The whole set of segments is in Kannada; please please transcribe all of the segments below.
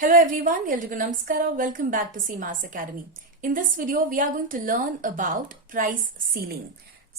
Hello everyone, ಎಲ್ರಿಗೂ ನಮಸ್ಕಾರ. Welcome back to CMAS Academy. In this video, we are going to learn about price ceiling.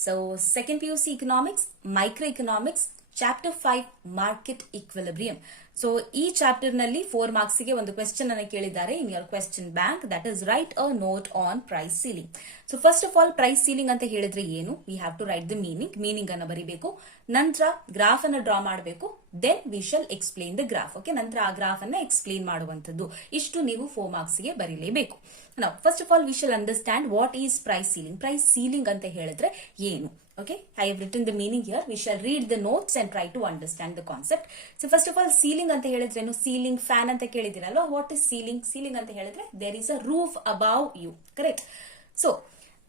So, second PUC Economics, Microeconomics, Chapter 5, Market Equilibrium. So ಈ ಚಾಪ್ಟರ್ ನಲ್ಲಿ 4 ಮಾರ್ಕ್ಸ್ ಗೆ ಒಂದು ಕ್ವೆಶ್ಚನ್ ಅನ್ನು ಕೇಳಿದ್ದಾರೆ in your question bank, that is right a note on price ceiling. So first of all price ceiling ಅಂತ ಹೇಳಿದ್ರೆ ಏನು, we have to write the meaning ಅನ್ನು ಬರೀಬೇಕು, ನಂತರ ಗ್ರಾಫ್ ಅನ್ನು ಡ್ರಾ ಮಾಡಬೇಕು, then we shall explain the graph. Okay, ನಂತರ ಆ ಗ್ರಾಫ್ ಅನ್ನ ಎಕ್ಸ್ಪ್ಲೇನ್ ಮಾಡುವಂತದ್ದು. ಇಷ್ಟು ನೀವು 4 ಮಾರ್ಕ್ಸ್ ಗೆ ಬರೀಲೇಬೇಕು. ನಾವು first of all we shall understand what is price ceiling. Price ceiling ಅಂತ ಹೇಳಿದ್ರೆ ಏನು? Okay, I have written the meaning here. We shall read the notes and try to understand the concept. So first of all, ceiling anta helidrenu, ceiling fan anta kelidiralva. What is ceiling? Ceiling anta helidre there is a roof above you, correct? So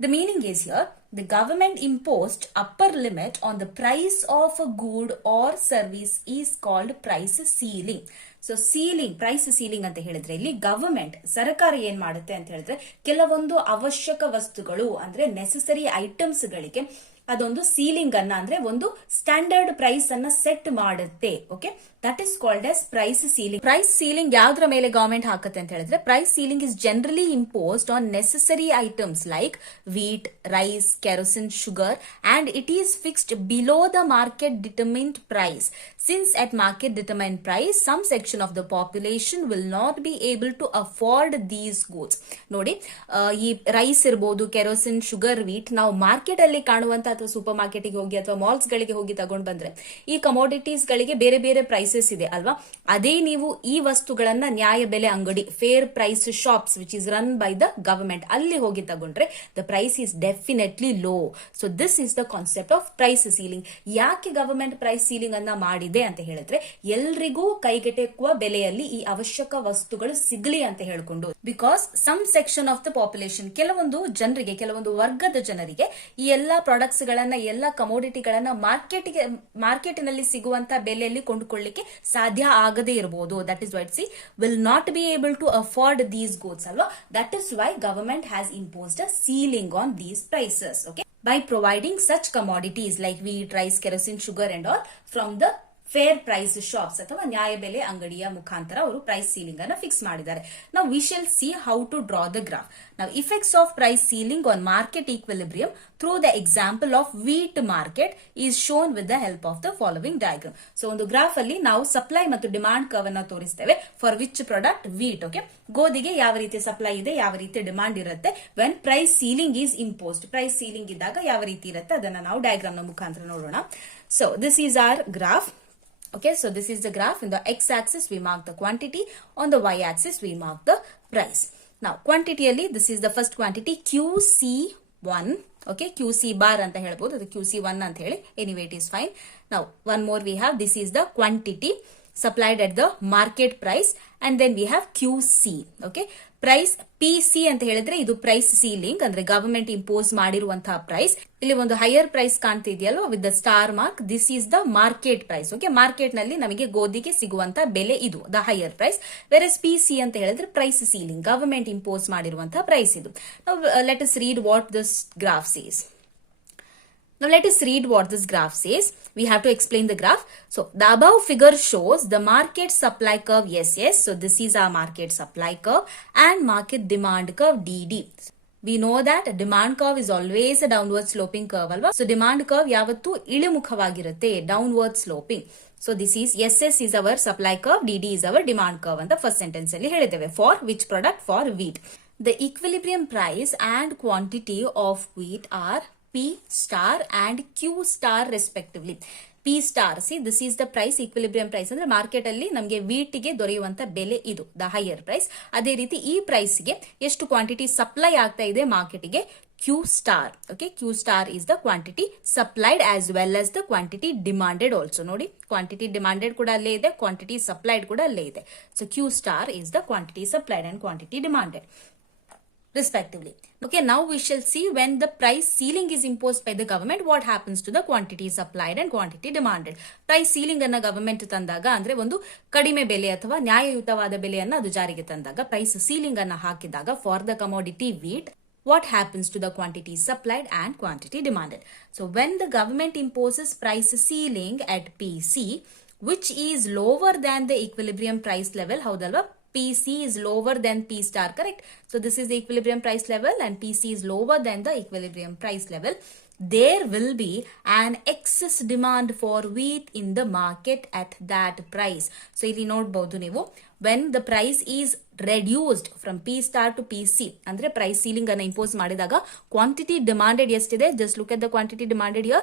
the meaning is here, the government imposed upper limit on the price of a good or service is called price ceiling. So ceiling, price ceiling ಅಂತ ಹೇಳಿದ್ರೆ ಇಲ್ಲಿ ಗವರ್ಮೆಂಟ್, ಸರ್ಕಾರ ಏನ್ ಮಾಡುತ್ತೆ ಅಂತ ಹೇಳಿದ್ರೆ ಕೆಲವೊಂದು ಅವಶ್ಯಕ ವಸ್ತುಗಳು ಅಂದ್ರೆ ನೆಸೆಸರಿ ಐಟಮ್ಸ್ ಗಳಿಗೆ ಅದೊಂದು ಸೀಲಿಂಗ್ ಅನ್ನ ಅಂದ್ರೆ ಒಂದು ಸ್ಟ್ಯಾಂಡರ್ಡ್ ಪ್ರೈಸ್ ಅನ್ನ ಸೆಟ್ ಮಾಡುತ್ತೆ. Okay, that is called as price ceiling. Price ceiling ಯಾವ್ದ್ರ ಮೇಲೆ ಗವರ್ಮೆಂಟ್ ಹಾಕುತ್ತೆ ಅಂತ ಹೇಳಿದ್ರೆ, price ceiling is generally imposed on necessary items like wheat, rice, kerosene, sugar, and it is fixed below the market determined price. Since at market determined price, some section of the population will not be able to afford these goods. ನೋಡಿ, ಈ ರೈಸ್ ಇರಬಹುದು, ಕೆರೋಸಿನ್, ಶುಗರ್, ವೀಟ್ ನಾವು ಮಾರ್ಕೆಟ್ ಅಲ್ಲಿ ಕಾಣುವಂತ ಅಥವಾ ಸೂಪರ್ ಮಾರ್ಕೆಟ್ ಗೆ ಹೋಗಿ ಅಥವಾ ಮಾಲ್ಸ್ ಗಳಿಗೆ ಹೋಗಿ ತಗೊಂಡ್ ಬಂದ್ರೆ ಈ ಕಮೋಡಿಟೀಸ್ ಗಳಿಗೆ ಬೇರೆ ಬೇರೆ ಪ್ರೈಸಸ್ ಇದೆ ಅಲ್ವಾ. ಅದೇ ನೀವು ಈ ವಸ್ತುಗಳನ್ನ ನ್ಯಾಯ ಬೆಲೆ ಅಂಗಡಿ, fair price shops which is run by the government, ಅಲ್ಲಿ ಹೋಗಿ ತಗೊಂಡ್ರೆ the price is definitely low. So this is the concept of price ceiling. ಯಾಕೆ ಗವರ್ಮೆಂಟ್ ಪ್ರೈಸ್ ಸೀಲಿಂಗ್ ಅನ್ನ ಮಾಡಿದೆ ಅಂತ ಹೇಳಿದ್ರೆ, ಎಲ್ರಿಗೂ ಕೈಗೆಟಕುವ ಬೆಲೆಯಲ್ಲಿ ಈ ಅವಶ್ಯಕ ವಸ್ತುಗಳು ಸಿಗಲಿ ಅಂತ ಹೇಳ್ಕೊಂಡು. Because some section of the population, ಕೆಲವೊಂದು ಜನರಿಗೆ, ಕೆಲವೊಂದು ವರ್ಗದ ಜನರಿಗೆ ಈ ಎಲ್ಲಾ ಪ್ರಾಡಕ್ಟ್ಸ್ ಗಳನ್ನ, ಎಲ್ಲಾ ಕಮೋಡಿಟಿಗಳನ್ನ ಮಾರ್ಕೆಟಿನಲ್ಲಿ ಸಿಗುವಂತ ಬೆಲೆಯಲ್ಲಿ ಕೊಂಡುಕೊಳ್ಳಿಕ್ಕೆ ಸಾಧ್ಯ ಆಗದೇ ಇರಬಹುದು. That is why she will not be able to afford these goods ಅಲ್ವಾ. That is why government has imposed a ceiling on these prices. Okay, by providing such commodities like wheat, rice, kerosene, sugar and all from the fair price shops ಅಥವಾ ನ್ಯಾಯ ಬೆಲೆ ಅಂಗಡಿಯ ಮುಖಾಂತರ ಅವರು ಪ್ರೈಸ್ ಸೀಲಿಂಗ್ ಅನ್ನು ಫಿಕ್ಸ್ ಮಾಡಿದ್ದಾರೆ. ನಾವು we shall see how to draw the graph. ನಾವು effects of price ceiling on market equilibrium through the example of wheat market is shown with the help of the following diagram. So ಒಂದು ಗ್ರಾಫ್ ಅಲ್ಲಿ ನಾವು ಸಪ್ಲೈ ಮತ್ತು ಡಿಮಾಂಡ್ ಕರ್ವ್ ಅನ್ನು ತೋರಿಸ್ತೇವೆ for which product, wheat. Okay, ಗೋಧಿಗೆ ಯಾವ ರೀತಿ ಸಪ್ಲೈ ಇದೆ, ಯಾವ ರೀತಿ ಡಿಮಾಂಡ್ ಇರುತ್ತೆ, when price ceiling is imposed, price ceiling ಇದ್ದಾಗ ಯಾವ ರೀತಿ ಇರುತ್ತೆ ಅದನ್ನ ನಾವು ಡಯಾಗ್ರಾಮ್ ನ ಮುಖಾಂತರ ನೋಡೋಣ. So this is our graph. Okay, so this is the graph. In the x-axis, we mark the quantity. On the y-axis, we mark the price. Now, quantity alli, this is the first quantity, QC1. Okay, QC bar anta helbodu, adu QC1 anta heli. Anyway, it is fine. Now, one more we have, this is the quantity supplied at the market price, and then we have QC. Okay, price PC ಅಂತ ಹೇಳಿದ್ರೆ ಇದು ಪ್ರೈಸ್ ಸೀಲಿಂಗ್ ಅಂದ್ರೆ ಗವರ್ಮೆಂಟ್ ಇಂಪೋಸ್ ಮಾಡಿರುವಂತಹ ಪ್ರೈಸ್. ಇಲ್ಲಿ ಒಂದು ಹೈಯರ್ ಪ್ರೈಸ್ ಕಾಣ್ತಿದೆಯಲ್ವಾ with the star mark, this is the market price. Okay, market ನಲ್ಲಿ ನಮಗೆ ಗೋಧಿಗೆ ಸಿಗುವಂತ ಬೆಲೆ ಇದು the higher price. Versus PC ಅಂತ ಹೇಳಿದ್ರೆ ಪ್ರೈಸ್ ಸೀಲಿಂಗ್, ಗವರ್ಮೆಂಟ್ ಇಂಪೋಸ್ ಮಾಡಿರುವಂತಹ ಪ್ರೈಸ್ ಇದು. Let us read what this graph says. Now let us read what this graph says. We have to explain the graph. So the above figure shows the market supply curve. Yes. So this is our market supply curve and market demand curve DD. We know that demand curve is always a downward sloping curve alva. So demand curve yavattu ಇಳಿಮುಖವಾಗಿರುತ್ತೆ, downward sloping. So this is SS is our supply curve, DD is our demand curve ಅಂತ first sentence ಅಲ್ಲಿ ಹೇಳಿದ್ದೇವೆ. For which product? For wheat. The equilibrium price and quantity of wheat are P star and Q star respectively. P star, see this is the price, equilibrium price ಅಂದ್ರೆ ಮಾರ್ಕೆಟ್ ಅಲ್ಲಿ ನಮಗೆ ವೀಟ್ ಗೆ ದೊರೆಯುವಂತ ಬೆಲೆ ಇದು ದ ಹೈಯರ್ ಪ್ರೈಸ್. ಅದೇ ರೀತಿ ಈ ಪ್ರೈಸ್ ಗೆ ಎಷ್ಟು ಕ್ವಾಂಟಿಟಿ ಸಪ್ಲೈ ಆಗ್ತಾ ಇದೆ ಮಾರ್ಕೆಟ್ ಗೆ, Q star. Okay, Q star is the quantity supplied as well as the quantity demanded also. ನೋಡಿ, quantity demanded ಕೂಡ ಅಲ್ಲೇ ಇದೆ, quantity supplied ಕೂಡ ಅಲ್ಲೇ ಇದೆ. So Q star is the quantity supplied and quantity demanded respectively. Okay, now we shall see when the price ceiling is imposed by the government, what happens to the quantity supplied and quantity demanded. Price ceiling ಅನ್ನ ಗವರ್ಮೆಂಟ್ ತಂದಾಗ ಅಂದ್ರೆ ಒಂದು ಕಡಿಮೆ ಬೆಲೆ ಅಥವಾ ನ್ಯಾಯಯುತವಾದ ಬೆಲೆಯನ್ನ ಅದು ಜಾರಿಗೆ ತಂದಾಗ, ಪ್ರೈಸ್ ಸೀಲಿಂಗ್ ಅನ್ನ ಹಾಕಿದಾಗ for the commodity wheat, what happens to the quantity supplied and quantity demanded. So when the government imposes price ceiling at PC which is lower than the equilibrium price level, ಹೌದಲ್ವಾ, PC is lower than P star, correct? So this is the equilibrium price level and PC is lower than the equilibrium price level. There will be an excess demand for wheat in the market at that price. So ಇಲ್ಲಿ ನೋಡಬಹುದು ನೀವು, when the price is reduced from P star to PC, ಅಂದ್ರೆ ಪ್ರೈಸ್ ಸೀಲಿಂಗ್ ಅನ್ನು ಇಂಪೋಸ್ ಮಾಡಿದಾಗ ಕ್ವಾಂಟಿಟಿ ಡಿಮಾಂಡೆಡ್ ಎಷ್ಟಿದೆ, just look at the quantity demanded here.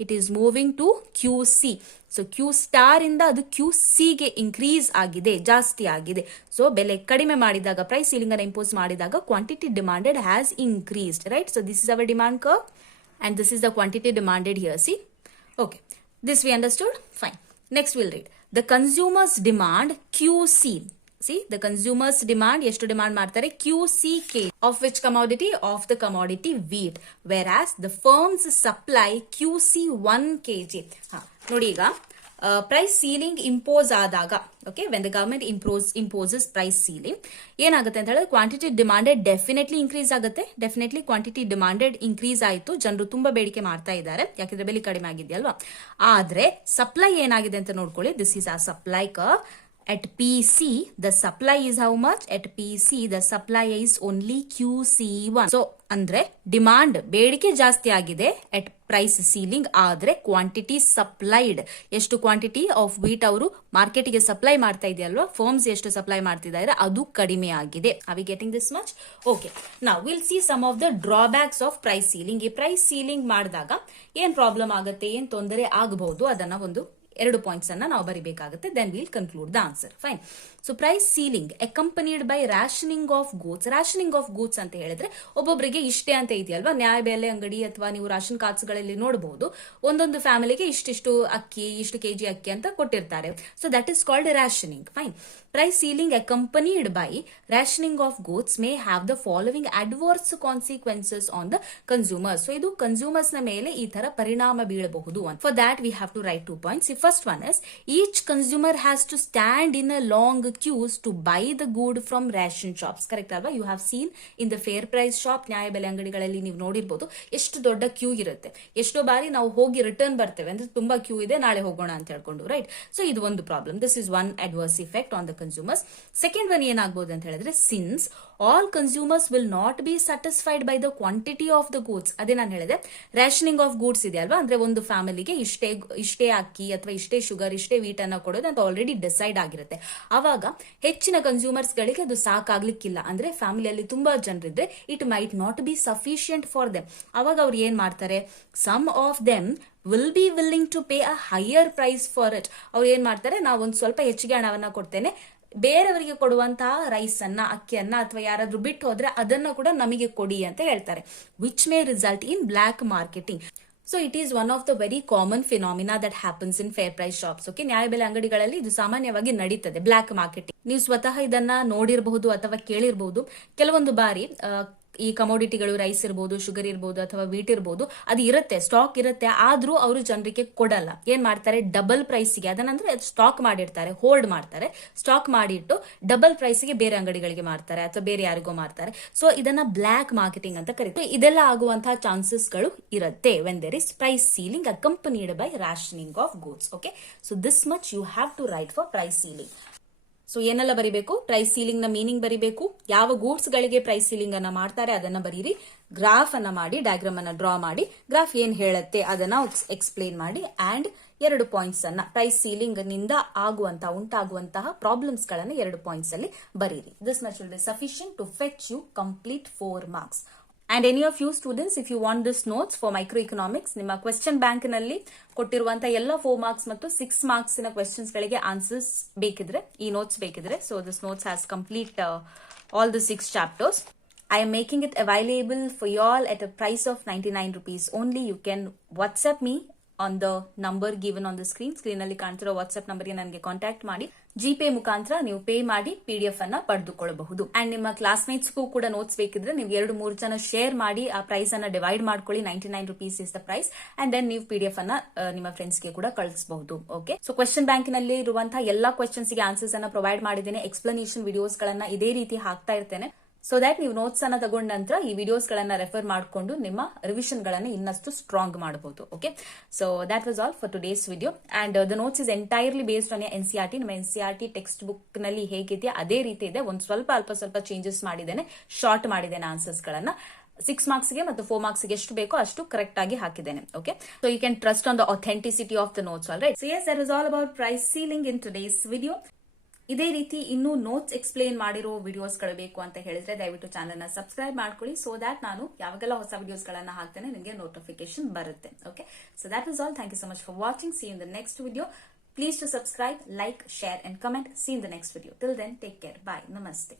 It is moving to QC. So Q star ಇಂದ ಅದು QC ಗೆ ಇನ್ಕ್ರೀಸ್ ಆಗಿದೆ, ಜಾಸ್ತಿ ಆಗಿದೆ. ಸೊ ಬೆಲೆ ಕಡಿಮೆ ಮಾಡಿದಾಗ, ಪ್ರೈಸ್ ಸೀಲಿಂಗ್ ಅನ್ನು ಇಂಪೋಸ್ ಮಾಡಿದಾಗ quantity demanded has increased, right? So this is our demand curve and this is the quantity demanded here. See, okay, this we understood. Fine. Next we'll read the consumers demand QC. See, the consumers demand ಎಷ್ಟು ಡಿಮಾಂಡ್ ಮಾಡ್ತಾರೆ? QCK. Of which commodity? Of the commodity wheat. Whereas the firms supply QC 1 kg. ನೋಡಿ ಈಗ ಪ್ರೈಸ್ ಸೀಲಿಂಗ್ ಇಂಪೋಸ್ ಆದಾಗ, okay, when the government imposes price ceiling, ಏನಾಗುತ್ತೆ ಅಂತ ಹೇಳಿದ್ರೆ ಕ್ವಾಂಟಿಟಿ ಡಿಮಾಂಡೆಡ್ ಡೆಫಿನೆಟ್ಲಿ ಇನ್ಕ್ರೀಸ್ ಆಗುತ್ತೆ. ಡೆಫಿನೆಟ್ಲಿ ಕ್ವಾಂಟಿಟಿ ಡಿಮಾಂಡೆಡ್ ಇನ್ಕ್ರೀಸ್ ಆಯಿತು, ಜನರು ತುಂಬಾ ಬೇಡಿಕೆ ಮಾಡ್ತಾ ಇದ್ದಾರೆ, ಯಾಕಂದ್ರೆ ಬೆಲೆ ಕಡಿಮೆ ಆಗಿದೆಯಲ್ವಾ. ಆದ್ರೆ ಸಪ್ಲೈ ಏನಾಗಿದೆ ಅಂತ ನೋಡ್ಕೊಳ್ಳಿ. ದಿಸ್ ಈಸ್ ಆ supply curve. At PC, the supply is how much? At PC, the supply is only QC1. So, ಅಂದ್ರೆ ಡಿಮಾಂಡ್, ಬೇಡಿಕೆ ಜಾಸ್ತಿ ಆಗಿದೆ at ಪ್ರೈಸ್ ಸೀಲಿಂಗ್, ಆದ್ರೆ ಕ್ವಾಂಟಿಟಿ ಸಪ್ಲೈಡ್, ಎಷ್ಟು ಕ್ವಾಂಟಿಟಿ ಆಫ್ ವೀಟ್ ಅವರು ಮಾರ್ಕೆಟ್ಗೆ ಸಪ್ಲೈ ಮಾಡ್ತಾ ಇದೆಯಲ್ವಾ, ಫರ್ಮ್ಸ್ ಎಷ್ಟು ಸಪ್ಲೈ ಮಾಡ್ತಿದ್ದಾರೆ, ಅದು ಕಡಿಮೆ ಆಗಿದೆ. Are we getting this much? Okay, now will see some of the drawbacks of price ceiling. ಈ ಪ್ರೈಸ್ ಸೀಲಿಂಗ್ ಮಾಡಿದಾಗ ಏನ್ ಪ್ರಾಬ್ಲಮ್ ಆಗುತ್ತೆ, ಏನ್ ತೊಂದರೆ ಆಗಬಹುದು, ಅದನ್ನ ಒಂದು 2 ಪಾಯಿಂಟ್ಸ್ ಅನ್ನ ನಾವು ಬರಿಬೇಕಾಗುತ್ತೆ. Then will conclude the answer. Fine. So price ceiling accompanied by rationing of goods. Rationing of goods ಅಂತ ಹೇಳಿದ್ರೆ ಒಬ್ಬೊಬ್ಬರಿಗೆ ಇಷ್ಟೇ ಅಂತ ಇದೆಯಲ್ವಾ, ನ್ಯಾಯಬೆಲೆ ಅಂಗಡಿ ಅಥವಾ ನೀವು ರಾಷನ್ ಕಾರ್ಡ್ಸ್ ಗಳಲ್ಲಿ ನೋಡಬಹುದು, ಒಂದೊಂದು ಫ್ಯಾಮಿಲಿಗೆ ಇಷ್ಟಿಷ್ಟು ಅಕ್ಕಿ, ಇಷ್ಟು ಕೆಜಿ ಅಕ್ಕಿ ಅಂತ ಕೊಟ್ಟಿರ್ತಾರೆ. So that is called rationing. Fine. Price ceiling accompanied by rationing of goods may have the following adverse consequences on the consumers. So ಇದು ಕನ್ಸ್ಯೂಮರ್ಸ್ ನ ಮೇಲೆ ಈ ತರ ಪರಿಣಾಮ ಬೀಳಬಹುದು. For that we have to write 2 points. First one is each consumer has to stand in a long queues to buy the good from ration shops. Correct alva? You have seen in the fair price shop, ನ್ಯಾಯಬೆಲೆ ಅಂಗಡಿಗಳಲ್ಲಿ ನೀವು ನೋಡಿರಬಹುದು ಎಷ್ಟು ದೊಡ್ಡ ಕ್ಯೂ ಇರುತ್ತೆ. ಎಷ್ಟೋ ಬಾರಿ ನಾವು ಹೋಗಿ ರಿಟರ್ನ್ ಬರ್ತೇವೆ, ಅಂದ್ರೆ ತುಂಬಾ ಕ್ಯೂ ಇದೆ, ನಾಳೆ ಹೋಗೋಣ ಅಂತ ಹೇಳ್ಕೊಂಡು, ರೈಟ್? ಸೊ ಇದು ಒಂದು problem. This is one adverse effect on the consumers. Second one ಏನಾಗಬಹುದು ಅಂತ ಹೇಳಿದ್ರೆ, since all consumers will not be satisfied by the quantity of the goods. ಅದೇ ನಾನು ಹೇಳಿದೆ, ರೇಷನಿಂಗ್ ಆಫ್ ಗೂಡ್ಸ್ ಇದೆ ಅಲ್ವಾ, ಅಂದ್ರೆ ಒಂದು ಫ್ಯಾಮಿಲಿಗೆ ಇಷ್ಟೇ ಅಕ್ಕಿ ಅಥವಾ ಇಷ್ಟೇ ಶುಗರ್, ಇಷ್ಟೇ ವೀಟ್ ಅನ್ನ ಕೊಡೋದು ಅಂತ ಆಲ್ರೆಡಿ ಡಿಸೈಡ್ ಆಗಿರುತ್ತೆ. ಅವಾಗ ಹೆಚ್ಚಿನ ಕನ್ಸ್ಯೂಮರ್ಸ್ ಗಳಿಗೆ ಅದು ಸಾಕಾಗ್ಲಿಕ್ಕಿಲ್ಲ, ಅಂದ್ರೆ ಫ್ಯಾಮಿಲಿಯಲ್ಲಿ ತುಂಬಾ ಜನರಿದ್ರೆ it might not be sufficient for them. ಅವಾಗ ಅವ್ರು ಏನ್ ಮಾಡ್ತಾರೆ, some of them will be willing to pay a higher price for it. ಅವ್ರು ಏನ್ ಮಾಡ್ತಾರೆ, ನಾವು ಒಂದು ಸ್ವಲ್ಪ ಹೆಚ್ಚಿಗೆ ಹಣವನ್ನ ಕೊಡ್ತೇನೆ, ಬೇರೆಯವರಿಗೆ ಕೊಡುವಂತಹ ರೈಸ್ ಅನ್ನ, ಅಕ್ಕಿಯನ್ನ ಅಥವಾ ಯಾರಾದ್ರೂ ಬಿಟ್ಟು ಹೋದ್ರೆ ಅದನ್ನ ಕೂಡ ನಮಗೆ ಕೊಡಿ ಅಂತ ಹೇಳ್ತಾರೆ, which may result in black marketing. So it is one of the very common phenomena that happens in fair price shops. Okay, ನ್ಯಾಯಬೆಲೆ ಅಂಗಡಿಗಳಲ್ಲಿ ಇದು ಸಾಮಾನ್ಯವಾಗಿ ನಡೀತದೆ, ಬ್ಲಾಕ್ ಮಾರ್ಕೆಟಿಂಗ್. ನೀವು ಸ್ವತಃ ಇದನ್ನ ನೋಡಿರಬಹುದು ಅಥವಾ ಕೇಳಿರಬಹುದು. ಕೆಲವೊಂದು ಬಾರಿ ಈ ಕಮೋಡಿಟಿಗಳು, ರೈಸ್ ಇರಬಹುದು, ಶುಗರ್ ಇರಬಹುದು ಅಥವಾ ವೀಟ್ ಇರಬಹುದು, ಅದು ಇರುತ್ತೆ, ಸ್ಟಾಕ್ ಇರುತ್ತೆ, ಆದ್ರೂ ಅವರು ಜನರಿಗೆ ಕೊಡಲ್ಲ. ಏನ್ ಮಾಡ್ತಾರೆ, ಡಬಲ್ ಪ್ರೈಸ್ಗೆ ಅದನ್ನಂದ್ರೆ ಸ್ಟಾಕ್ ಮಾಡಿರ್ತಾರೆ, ಹೋಲ್ಡ್ ಮಾಡ್ತಾರೆ, ಸ್ಟಾಕ್ ಮಾಡಿಟ್ಟು ಡಬಲ್ ಪ್ರೈಸ್ಗೆ ಬೇರೆ ಅಂಗಡಿಗಳಿಗೆ ಮಾರ್ತಾರೆ ಅಥವಾ ಬೇರೆ ಯಾರಿಗೋ ಮಾರ್ತಾರೆ. ಸೊ ಇದನ್ನ ಬ್ಲಾಕ್ ಮಾರ್ಕೆಟಿಂಗ್ ಅಂತ ಕರೀತಾರೆ. ಇದೆಲ್ಲ ಆಗುವಂತಹ ಚಾನ್ಸಸ್ ಗಳು ಇರುತ್ತೆ when there is price ceiling accompanied by rationing of goods. Okay, so this much you have to write for price ceiling. So ಏನೆಲ್ಲ ಬರಿಬೇಕು, ಪ್ರೈಸ್ ಸೀಲಿಂಗ್ ನ ಮೀನಿಂಗ್ ಬರಿಬೇಕು, ಯಾವ ಗೂಡ್ಸ್ ಗಳಿಗೆ ಪ್ರೈಸ್ ಸೀಲಿಂಗ್ ಅನ್ನ ಮಾಡ್ತಾರೆ ಅದನ್ನ ಬರೀರಿ, ಗ್ರಾಫ್ ಅನ್ನ ಮಾಡಿ, ಡಯಾಗ್ರಾಮ್ ಅನ್ನ ಡ್ರಾ ಮಾಡಿ, ಗ್ರಾಫ್ ಏನ್ ಹೇಳುತ್ತೆ ಅದನ್ನ ಎಕ್ಸ್ಪ್ಲೇನ್ ಮಾಡಿ, ಅಂಡ್ 2 ಪಾಯಿಂಟ್ಸ್ ಅನ್ನ ಪ್ರೈಸ್ ಸೀಲಿಂಗ್ ನಿಂದ ಉಂಟಾಗುವಂತಹ ಪ್ರಾಬ್ಲಮ್ಸ್ ಗಳನ್ನ 2 ಪಾಯಿಂಟ್ಸ್ ಅಲ್ಲಿ ಬರೀರಿ. This much will be sufficient to fetch you complete 4 marks. And any of you students, if you want this notes for microeconomics, ನಿಮ್ಮ ಕ್ವೆಶ್ಚನ್ ಬ್ಯಾಂಕ್ ನಲ್ಲಿ ಕೊಟ್ಟಿರುವಂತಹ ಎಲ್ಲ 4 ಮಾರ್ಕ್ಸ್ ಮತ್ತು 6 ಮಾರ್ಕ್ಸ್ ನ ಕ್ವೆಶ್ಚನ್ಸ್ ಗಳಿಗೆ ಆನ್ಸರ್ಸ್ ಬೇಕಿದ್ರೆ, ಈ ನೋಟ್ಸ್ ಬೇಕಿದ್ರೆ, so this notes has complete all the 6 chapters. I am making it available for you all at a price of 99 rupees only. You can WhatsApp me on the number given on the screen. Screen ಅಲ್ಲಿ ಕಾಣ್ತಿರೋ ವಾಟ್ಸ್ಆಪ್ ನಂಬರ್ಗೆ ನನಗೆ ಕಾಂಟ್ಯಾಕ್ಟ್ ಮಾಡಿ, ಜಿಪೇ ಮುಖಾಂತರ ನೀವು ಪೇ ಮಾಡಿ PDF ಅನ್ನ ಪಡೆದುಕೊಳ್ಳಬಹುದು. ಅಂಡ್ ನಿಮ್ಮ ಕ್ಲಾಸ್ಮೇಟ್ಸ್ಗೂ ಕೂಡ ನೋಟ್ಸ್ ಬೇಕಿದ್ರೆ ನೀವು 2-3 ಜನ ಶೇರ್ ಮಾಡಿ ಆ ಪ್ರೈಸ್ ಅನ್ನ ಡಿವೈಡ್ ಮಾಡ್ಕೊಳ್ಳಿ. 99 rupees is the price. And then ನೀವು PDF ಅನ್ನ ನಿಮ್ಮ ಫ್ರೆಂಡ್ಸ್ ಗೆ ಕೂಡ ಕಳಿಸಬಹುದು. ಓಕೆ, ಸೊ ಕ್ವೆಶ್ಚನ್ ಬ್ಯಾಂಕ್ ನಲ್ಲಿ ಇರುವಂತಹ ಎಲ್ಲಾ ಕ್ವೆಶ್ಚನ್ಸ್ ಗೆ ಆನ್ಸರ್ಸ್ ಅನ್ನ ಪ್ರೊವೈಡ್ ಮಾಡಿದ್ದೇನೆ. ಎಕ್ಸ್ಪ್ಲನೇಷನ್ ವಿಡಿಯೋಸ್ ಗಳನ್ನ ಇದೇ ರೀತಿ ಹಾಕ್ತಾ ಇರ್ತೇನೆ. ಸೊ ದ್ಯಾಟ್ ನೀವು ನೋಟ್ಸ್ ಅನ್ನ ತಗೊಂಡ ನಂತರ ಈ ವಿಡಿಯೋಸ್ ಗಳನ್ನ ರೆಫರ್ ಮಾಡಿಕೊಂಡು ನಿಮ್ಮ ರಿವಿಷನ್ ಗಳನ್ನ ಇನ್ನಷ್ಟು ಸ್ಟ್ರಾಂಗ್ ಮಾಡಬಹುದು. Okay, so that was all for today's video and the notes is entirely based on NCERT. ನಮ್ಮ NCERT ಟೆಕ್ಸ್ಟ್ ಬುಕ್ ನಲ್ಲಿ ಹೇಗಿದೆಯಾ ಅದೇ ರೀತಿ ಇದೆ. ಒಂದು ಅಲ್ಪ ಸ್ವಲ್ಪ ಚೇಂಜಸ್ ಮಾಡಿದ್ದೇನೆ, ಶಾರ್ಟ್ ಮಾಡಿದ್ದೇನೆ ಆನ್ಸರ್ಸ್ ಗಳನ್ನ. 6 ಮಾರ್ಕ್ಸ್ಗೆ ಮತ್ತು 4 ಮಾರ್ಕ್ಸ್ಗೆ ಎಷ್ಟು ಬೇಕೋ ಅಷ್ಟು ಕರೆಕ್ಟ್ ಆಗಿ ಹಾಕಿದ್ದೇನೆ. Okay, so you can trust on the authenticity of the notes. All right, so yes, that was all about price ceiling in today's video. ಇದೇ ರೀತಿ ಇನ್ನೂ ನೋಟ್ಸ್ ಎಕ್ಸ್ಪ್ಲೇನ್ ಮಾಡಿರೋ ವಿಡಿಯೋಸ್ ಗಳು ಬೇಕು ಅಂತ ಹೇಳಿದ್ರೆ ದಯವಿಟ್ಟು ಚಾನಲ್ ನ ಸಬ್ಸ್ಕ್ರೈಬ್ ಮಾಡ್ಕೊಳ್ಳಿ. ಸೊ ದ್ಯಾಟ್ ನಾನು ಯಾವಾಗೆಲ್ಲ ಹೊಸ ವಿಡಿಯೋಸ್ ಗಳನ್ನ ಹಾಕ್ತೇನೆ ನಿಮಗೆ ನೋಟಿಫಿಕೇಶನ್ ಬರುತ್ತೆ. Okay, so that is all. Thank you so much for watching. See in the next video. Please to subscribe, like, share and comment. See you in the next video. Till then, take care. Bye. Namaste.